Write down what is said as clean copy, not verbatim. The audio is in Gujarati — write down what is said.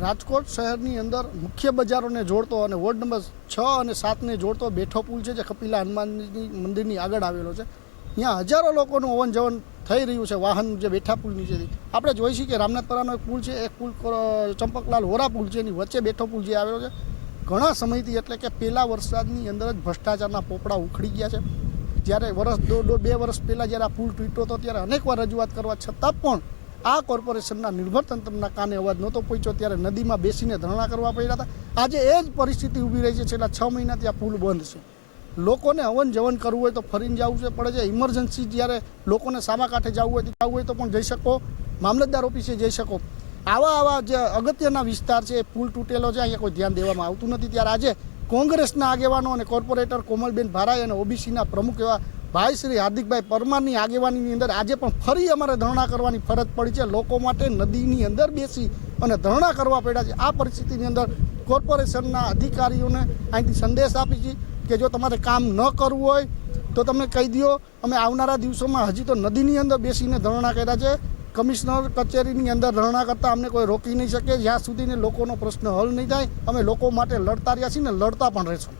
રાજકોટ શહેરની અંદર મુખ્ય બજારોને જોડતો અને વોર્ડ નંબર 6 અને 7ને જોડતો બેઠો પુલ છે, જે કપિલા હનુમાનજી મંદિરની આગળ આવેલો છે. ત્યાં હજારો લોકોનું અવન જવન થઈ રહ્યું છે વાહન જે બેઠા પુલ નીચેથી. આપણે જોઈ છીએ કે રામનાથપરાનો એક પુલ છે, એક પુલ ચંપકલાલ વોરા પુલ છે, એની વચ્ચે બેઠો પુલ જે આવેલો છે. ઘણા સમયથી એટલે કે પહેલા વરસાદની અંદર જ ભ્રષ્ટાચારના પોપડા ઉખડી ગયા છે. જ્યારે બે વર્ષ પહેલાં જ્યારે આ પુલ તૂટ્યો હતો ત્યારે અનેકવાર રજૂઆત કરવા છતાં પણ આ કોર્પોરેશનના નિર્ભર તંત્રના કાને અવાજ નહોતો પહોંચ્યો. ત્યારે નદીમાં બેસીને ધરણા કરવા પડ્યા હતા. આજે એ જ પરિસ્થિતિ ઊભી રહી છે. છેલ્લા 6 મહિનાથી આ પુલ બંધ છે. લોકોને અવન જવન કરવું હોય તો ફરીને જવું પડે છે. ઇમરજન્સી જ્યારે લોકોને સામા કાંઠે જવું હોય તો પણ જઈ શકો, મામલતદાર ઓફિસે જઈ શકો. આવા જે અગત્યના વિસ્તાર છે એ પુલ તૂટેલો છે, અહીંયા કોઈ ધ્યાન દેવામાં આવતું નથી. ત્યારે આજે કોંગ્રેસના આગેવાનો અને કોર્પોરેટર કોમલબેન ભારાઈ અને ઓબીસીના પ્રમુખ એવા ભાઈ શ્રી હાર્દિકભાઈ પરમારની આગેવાનીની અંદર આજે પણ ફરી અમારે ધરણા કરવાની ફરજ પડી છે. લોકો માટે નદીની અંદર બેસી અને ધરણા કરવા પડ્યા છે. આ પરિસ્થિતિની અંદર કોર્પોરેશનના અધિકારીઓને અહીંથી સંદેશ આપી છે કે જો તમારે કામ ન કરવું હોય તો તમે કહી દો. અમે આવનારા દિવસોમાં હજી તો નદીની અંદર બેસીને ધરણા કર્યા છે. કમિશનર કચેરીની અંદર ધરણા કરતાં અમને કોઈ રોકી નહીં શકે. જ્યાં સુધીને લોકોનો પ્રશ્ન હલ નહીં થાય અમે લોકો માટે લડતા રહ્યા છીએ ને લડતા પણ રહીશું.